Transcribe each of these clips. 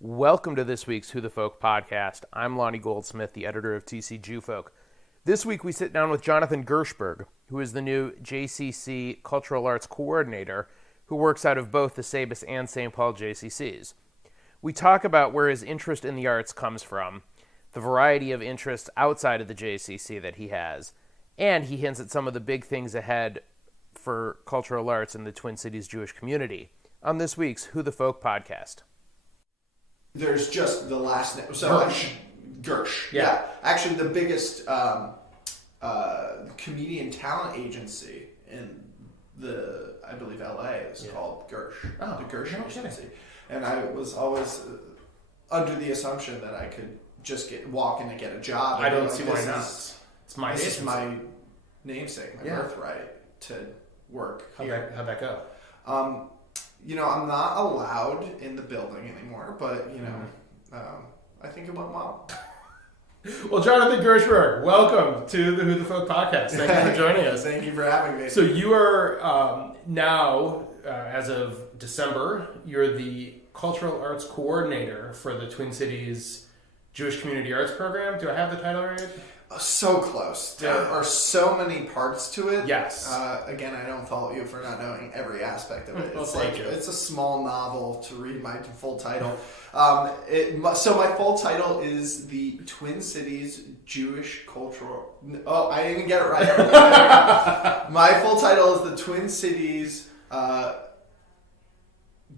Welcome to this week's Who the Folk podcast. I'm Lonnie Goldsmith, the editor of TC Jewfolk. This week we sit down with Jonathan Gershberg, who is the new JCC Cultural Arts Coordinator, who works out of both the Sabis and St. Paul JCCs. We talk about where his interest in the arts comes from, the variety of interests outside of the JCC that he has, and he hints at some of the big things ahead for cultural arts in the Twin Cities Jewish community on this week's Who the Folk podcast. There's just the last name. So Gersh. Gersh. Yeah. Actually, the biggest comedian talent agency in I believe, LA is called Gersh. Oh, the Gersh no Agency. kidding. And I was always under the assumption that I could just walk in and get a job. I And don't be see like, why this not. is- It's my This is agency. my namesake, my Yeah. birthright to work here. How'd that go? I'm not allowed in the building anymore, but, I think it went well. Well, Jonathan Gershberg, welcome to the Who the Folk podcast. Thank you for joining us. Thank you for having me. So you are now, as of December, you're the Cultural Arts Coordinator for the Twin Cities Jewish Community Arts Program. Do I have the title right? So close. There are so many parts to it. Yes. Again, I don't fault you for not knowing every aspect of it. Well, It's thank you. It's a small novel to read my full title. So my full title is the Twin Cities Jewish Cultural... Oh, I didn't even get it right. My full title is the Twin Cities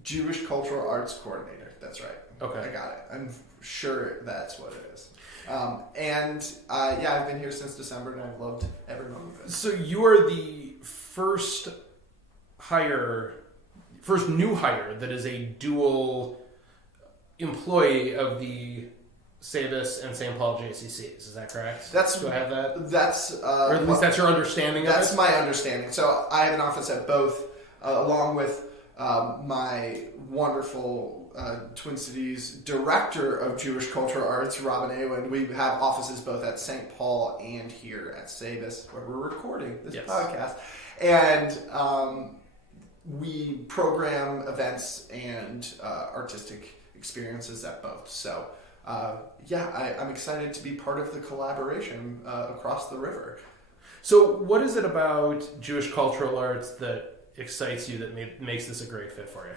Jewish Cultural Arts Coordinator. That's right. Okay. I got it. I'm sure that's what it is. I've been here since December, and I've loved every moment of it. So you are the first new hire that is a dual employee of the Sabis and St. Paul JCCs. Is that correct? That's- Do I have that? That's Or at least that's your understanding of that's it? my understanding. So I have an office at both, along with my wonderful Twin Cities Director of Jewish Cultural Arts, Robin Awen. We have offices both at St. Paul and here at Sabis, where we're recording this podcast. And we program events and artistic experiences at both. So, I'm excited to be part of the collaboration across the river. So what is it about Jewish cultural arts that excites you, that makes this a great fit for you?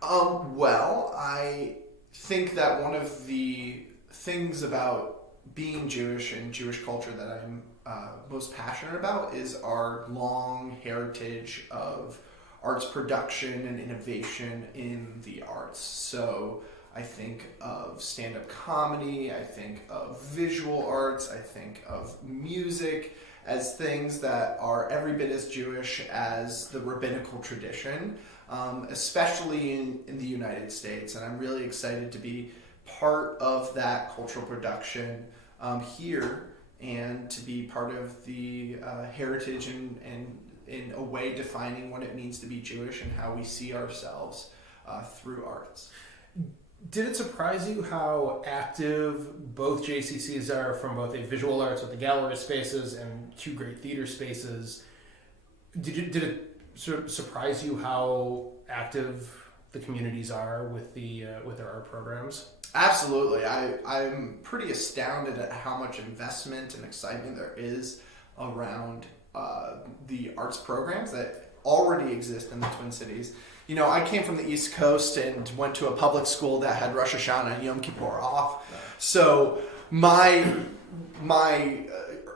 Well, I think that one of the things about being Jewish and Jewish culture that I'm most passionate about is our long heritage of arts production and innovation in the arts. So I think of stand-up comedy, I think of visual arts, I think of music as things that are every bit as Jewish as the rabbinical tradition. Especially in the United States. And I'm really excited to be part of that cultural production here and to be part of the heritage and in a way defining what it means to be Jewish and how we see ourselves through arts. Did it surprise you how active both JCCs are from both a visual arts with the gallery spaces and two great theater spaces? Did it sort of surprise you how active the communities are with their art programs? Absolutely. I'm pretty astounded at how much investment and excitement there is around the arts programs that already exist in the Twin Cities. I came from the East Coast and went to a public school that had Rosh Hashanah and Yom Kippur off. So my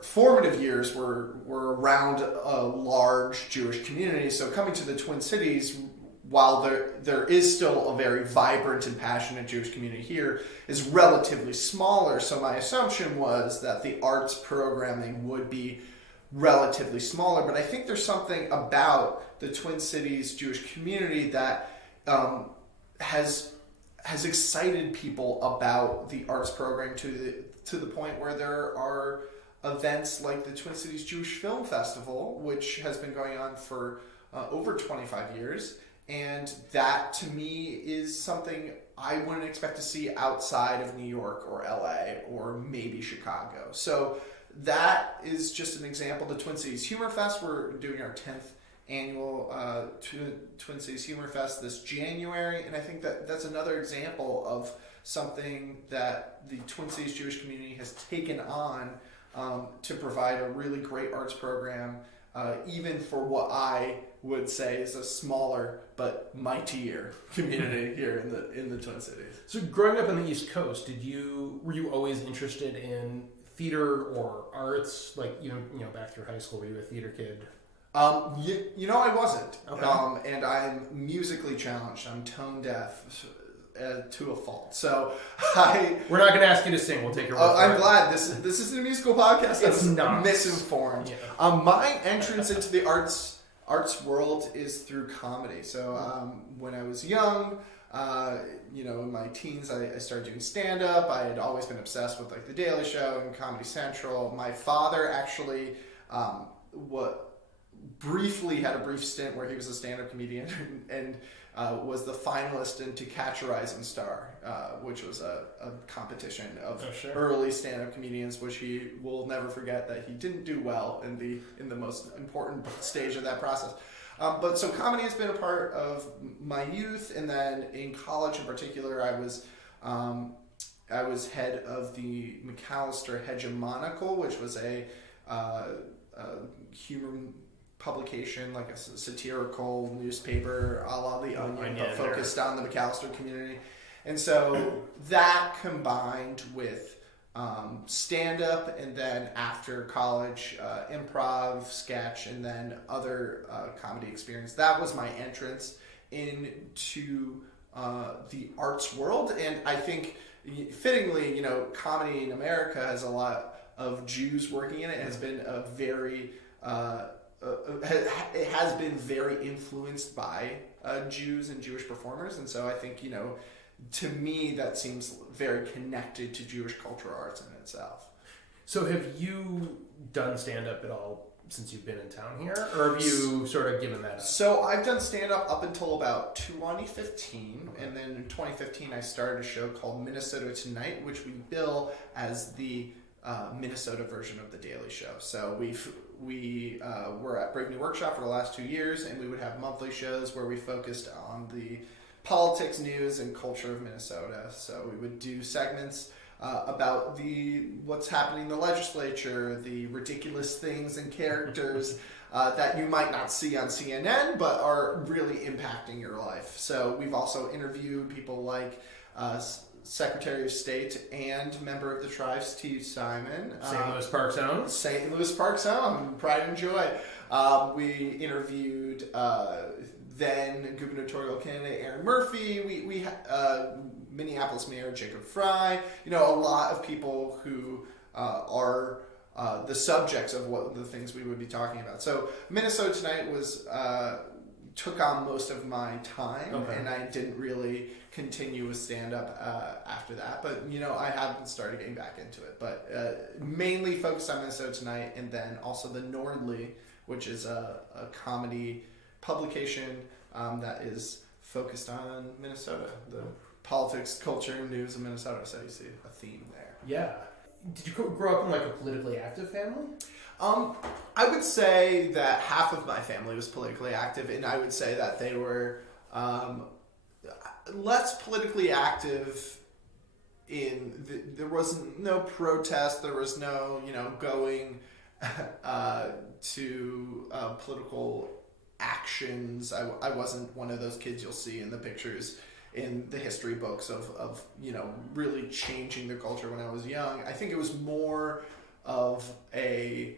formative years were around a large Jewish community. So coming to the Twin Cities, while there is still a very vibrant and passionate Jewish community here, is relatively smaller. So my assumption was that the arts programming would be relatively smaller. But I think there's something about the Twin Cities Jewish community that has excited people about the arts program to the point where there are events like the Twin Cities Jewish Film Festival, which has been going on for over 25 years. And that, to me, is something I wouldn't expect to see outside of New York or LA or maybe Chicago. So that is just an example. The Twin Cities Humor Fest, we're doing our 10th annual Twin Cities Humor Fest this January, and I think that that's another example of something that the Twin Cities Jewish community has taken on to provide a really great arts program, even for what I would say is a smaller but mightier community here in the Twin Cities. So growing up on the East Coast, were you always interested in theater or arts? Like back through high school, were you a theater kid? I wasn't. Okay. And I'm musically challenged. I'm tone deaf to a fault. So we're not going to ask you to sing. We'll take your word for I'm it. glad this isn't a musical podcast. It's I'm not misinformed. Yeah. My entrance into the arts world is through comedy. So when I was young, in my teens, I started doing stand-up. I had always been obsessed with like The Daily Show and Comedy Central. My father actually briefly had a brief stint where he was a stand-up comedian and was the finalist in To Catch a Rising Star, which was a competition of early stand-up comedians, which he will never forget that he didn't do well in the most important stage of that process. But so comedy has been a part of my youth, and then in college in particular, I was head of the McAllister Hegemonical, which was a humor publication, like a satirical newspaper, a la The Onion, but focused on the McAllister community. And so that combined with stand-up, and then after college, improv, sketch, and then other comedy experience. That was my entrance into the arts world. And I think, fittingly, comedy in America has a lot of Jews working in it. It has been a very... it has been very influenced by Jews and Jewish performers, and so I think to me that seems very connected to Jewish cultural arts in itself. So have you done stand-up at all since you've been in town here, or have you sort of given that up? So I've done stand-up up until about 2015, and then in 2015 I started a show called Minnesota Tonight, which we bill as the Minnesota version of The Daily Show. So we were at Brave New Workshop for the last 2 years, and we would have monthly shows where we focused on the politics, news, and culture of Minnesota. So we would do segments about what's happening in the legislature, the ridiculous things and characters that you might not see on CNN, but are really impacting your life. So we've also interviewed people like Secretary of State and member of the Tribes, Steve Simon. St. Louis Park's own. St. Louis Park's own. Pride and joy. We interviewed then gubernatorial candidate Aaron Murphy. We Minneapolis Mayor Jacob Fry. A lot of people who are the subjects of what the things we would be talking about. So Minnesota Tonight took on most of my time, and I didn't really continue with stand-up after that. But, I have started getting back into it. But mainly focused on Minnesota Tonight, and then also the Nordly, which is a comedy publication that is focused on Minnesota, the politics, culture, and news of Minnesota. So you see a theme there. Yeah. Did you grow up in like a politically active family? I would say that half of my family was politically active, and I would say that they were less politically active there was no protest, there was no, going to political actions. I wasn't one of those kids you'll see in the pictures in the history books of really changing the culture when I was young. I think it was more of a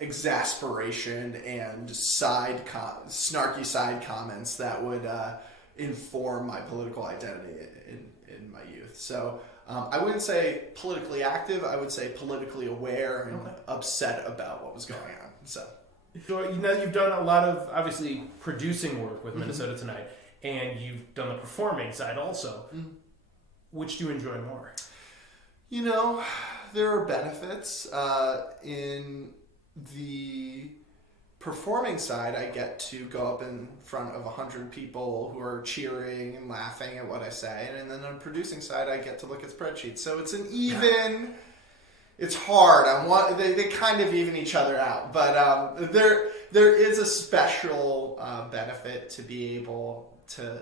exasperation and snarky side comments that would inform my political identity in my youth. So I wouldn't say politically active. I would say politically aware and upset about what was going on. So you've done a lot of obviously producing work with Minnesota Tonight, and you've done the performing side also. Which do you enjoy more? There are benefits. In the performing side, I get to go up in front of 100 people who are cheering and laughing at what I say. And then on the producing side, I get to look at spreadsheets. So it's an it's hard. They kind of even each other out, but there is a special benefit to be able to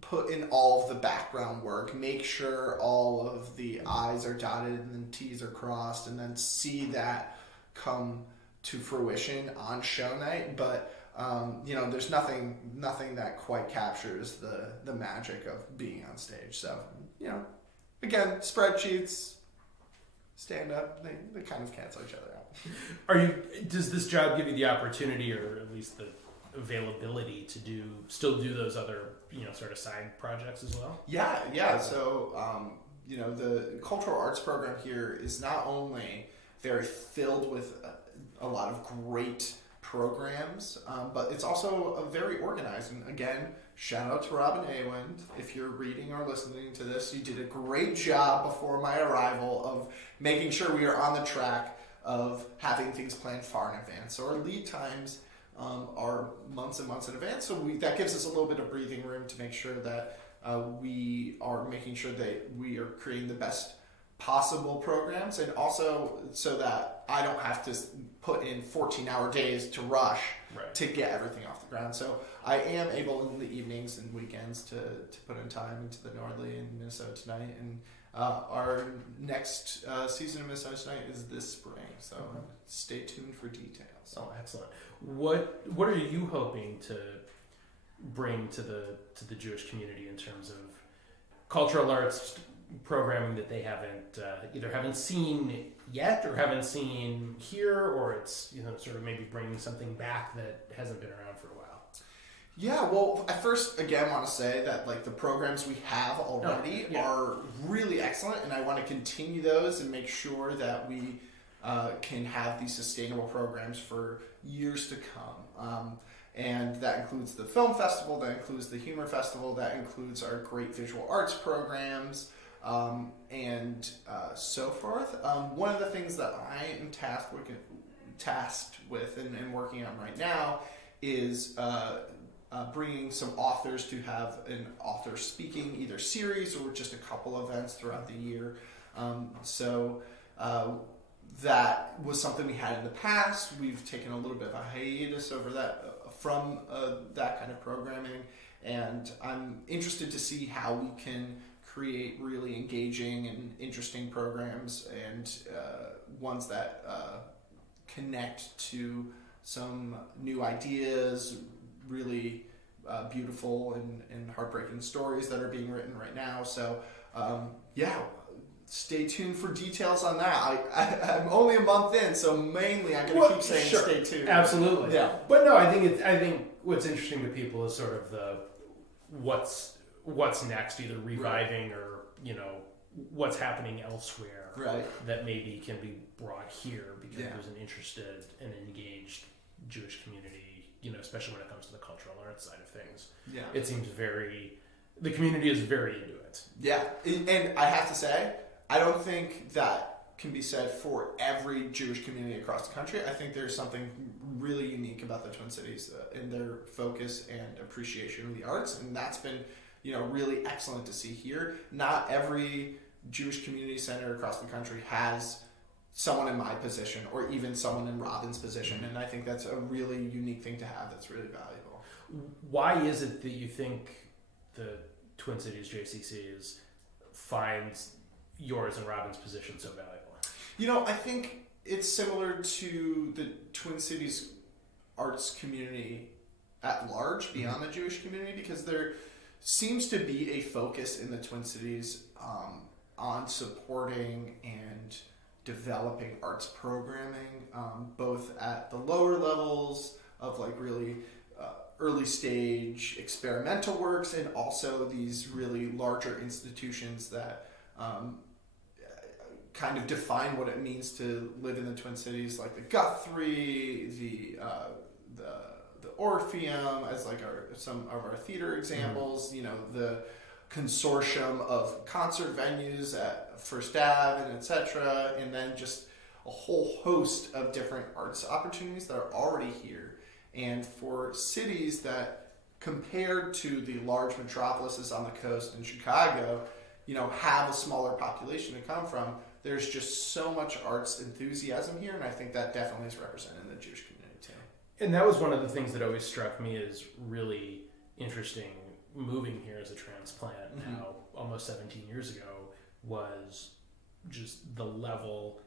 put in all of the background work, make sure all of the I's are dotted and the T's are crossed, and then see that come to fruition on show night. But there's nothing that quite captures the magic of being on stage. So again, spreadsheets, stand up, they kind of cancel each other out. Does this job give you the opportunity, or at least the availability, to still do those other sort of side projects as well? Yeah. So the cultural arts program here is not only very filled with a lot of great programs, but it's also very organized. And again, shout out to Robin Awind. If you're reading or listening to this, you did a great job before my arrival of making sure we are on the track of having things planned far in advance. So our lead times are months and months in advance. So that gives us a little bit of breathing room to make sure that we are making sure that we are creating the best possible programs, and also so that I don't have to put in 14-hour days to rush to get everything off the ground. So I am able in the evenings and weekends to put in time into the Nordley and Minnesota Tonight, and our next season of Minnesota Tonight is this spring, so stay tuned for details. Oh, excellent. What are you hoping to bring to the Jewish community in terms of cultural arts programming that they haven't seen yet, or haven't seen here, or it's sort of maybe bringing something back that hasn't been around for a while? Yeah, well, I first again want to say that the programs we have already are really excellent, and I want to continue those and make sure that we can have these sustainable programs for years to come. And that includes the film festival, that includes the humor festival, that includes our great visual arts programs, and so forth. One of the things that I am tasked with and working on right now is bringing some authors to have an author speaking either series or just a couple events throughout the year. That was something we had in the past. We've taken a little bit of a hiatus over that from that kind of programming, and I'm interested to see how we can create really engaging and interesting programs, and ones that connect to some new ideas, really beautiful and heartbreaking stories that are being written right now. So stay tuned for details on that. I'm only a month in, so mainly I'm going to keep saying stay tuned. Absolutely. Yeah. But no, I think what's interesting to people is sort of the what's next, either reviving or what's happening elsewhere, that maybe can be brought here because there's an interested and engaged Jewish community, especially when it comes to the cultural arts side of things. Yeah. It seems the community is very into it. Yeah, and I have to say, I don't think that can be said for every Jewish community across the country. I think there's something really unique about the Twin Cities in their focus and appreciation of the arts, and that's been really excellent to see here. Not every Jewish community center across the country has someone in my position or even someone in Robin's position, and I think that's a really unique thing to have that's really valuable. Why is it that you think the Twin Cities JCCs finds yours and Robin's position so valuable? I think it's similar to the Twin Cities arts community at large, beyond the Jewish community, because there seems to be a focus in the Twin Cities on supporting and developing arts programming, both at the lower levels of really early stage experimental works, and also these really larger institutions that kind of define what it means to live in the Twin Cities, like the Guthrie, the Orpheum as some of our theater examples, the consortium of concert venues at First Ave and etc., and then just a whole host of different arts opportunities that are already here. And for cities that, compared to the large metropolises on the coast in Chicago, have a smaller population to come from, there's just so much arts enthusiasm here, and I think that definitely is represented in the Jewish community too. And that was one of the things that always struck me as really interesting moving here as a transplant now, almost 17 years ago, was just the level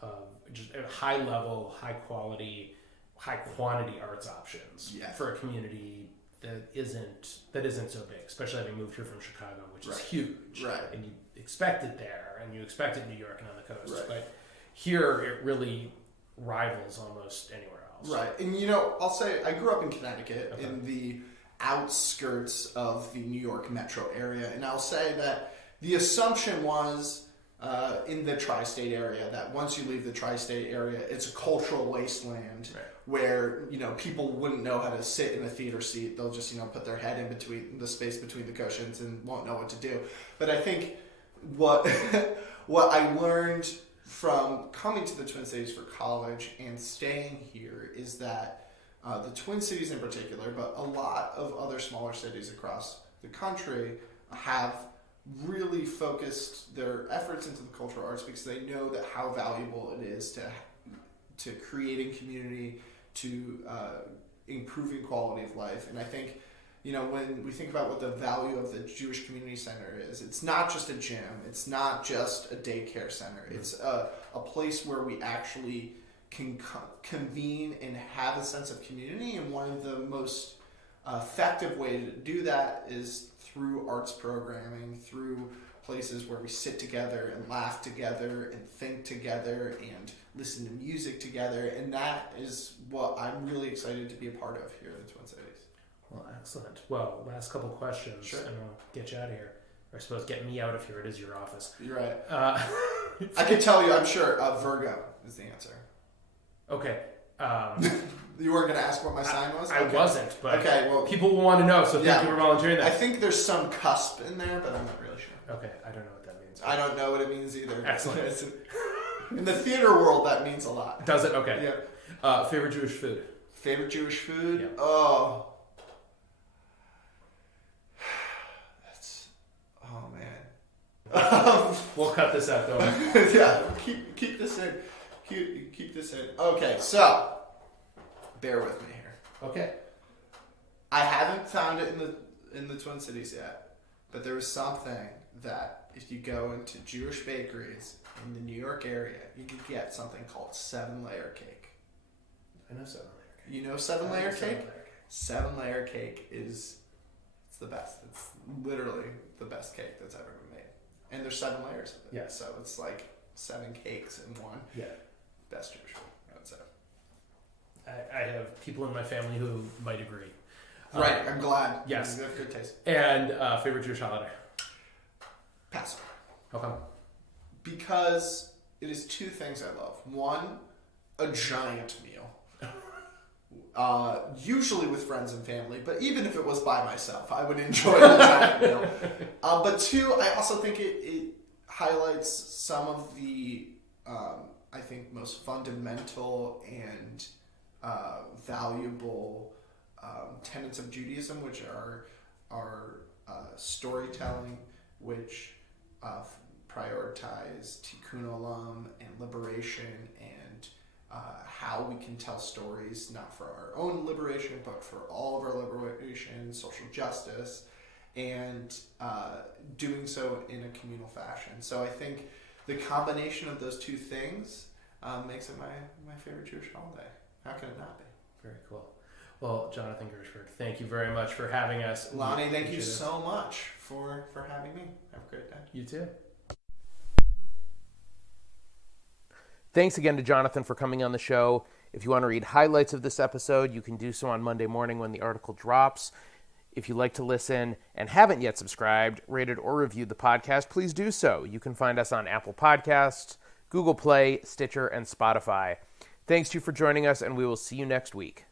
of just high level, high quality, high quantity arts options for a community that isn't so big, especially having moved here from Chicago, which is huge. Right. And you expect it there, and you expect it in New York and on the coast. Right. But here it really rivals almost anywhere else. Right. And I'll say I grew up in Connecticut in the outskirts of the New York metro area, and I'll say that the assumption was in the tri-state area that once you leave the tri-state area, it's a cultural wasteland where people wouldn't know how to sit in a theater seat. They'll just put their head in between the space between the cushions and won't know what to do. But I think what I learned from coming to the Twin Cities for college and staying here is that the Twin Cities in particular, but a lot of other smaller cities across the country have really focused their efforts into the cultural arts because they know that how valuable it is to creating community, to improving quality of life. And I think when we think about what the value of the Jewish Community Center is, it's not just a gym, it's not just a daycare center, it's a place where we actually can convene and have a sense of community. And one of the most effective ways to do that is through arts programming, through places where we sit together and laugh together and think together and listen to music together. And that is what I'm really excited to be a part of here in the Twin Cities. Well, excellent. Well, last couple questions, and I'll get you out of here. Or I suppose get me out of here. It is your office. You're right. I can tell you, I'm sure, Virgo is the answer. Okay. You weren't going to ask what my sign was? I wasn't, but well, people will want to know, so thank you for volunteering that. I think there's some cusp in there, but I'm not really sure. Okay, I don't know what that means. I don't know what it means either. Excellent. In the theater world, that means a lot. Does it? Okay. Yeah. Favorite Jewish food? Favorite Jewish food? Yeah. Oh, man. We'll cut this out, though. Yeah, keep this in. Keep this in. Okay, so bear with me here. Okay. I haven't found it in the Twin Cities yet, but there is something that if you go into Jewish bakeries in the New York area, you can get something called 7-layer cake. I know 7-layer cake. You know 7-layer cake? 7-layer cake it's the best. It's literally the best cake that's ever been made. And there's 7 layers of it. Yeah. So it's like 7 cakes in one. Yeah. Best Jewish food, I would say. I have people in my family who might agree. Right, I'm glad. Yes. You have good taste. And favorite Jewish holiday? Passover. How come? Because it is 2 things I love. One, a giant meal. Usually with friends and family, but even if it was by myself, I would enjoy the giant meal. But 2, I also think it highlights some of the, I think, most fundamental and valuable tenets of Judaism, which are storytelling, which prioritize tikkun olam and liberation and how we can tell stories not for our own liberation but for all of our liberation, social justice, and doing so in a communal fashion. So I think the combination of those 2 things makes it my favorite Jewish holiday. How can it not be? Very cool. Well, Jonathan Gershberg, thank you very much for having us. Lonnie, thank you so much for having me. Have a great day. You too. Thanks again to Jonathan for coming on the show. If you want to read highlights of this episode, you can do so on Monday morning when the article drops. If you like to listen and haven't yet subscribed, rated, or reviewed the podcast, please do so. You can find us on Apple Podcasts, Google Play, Stitcher, and Spotify. Thanks to you for joining us, and we will see you next week.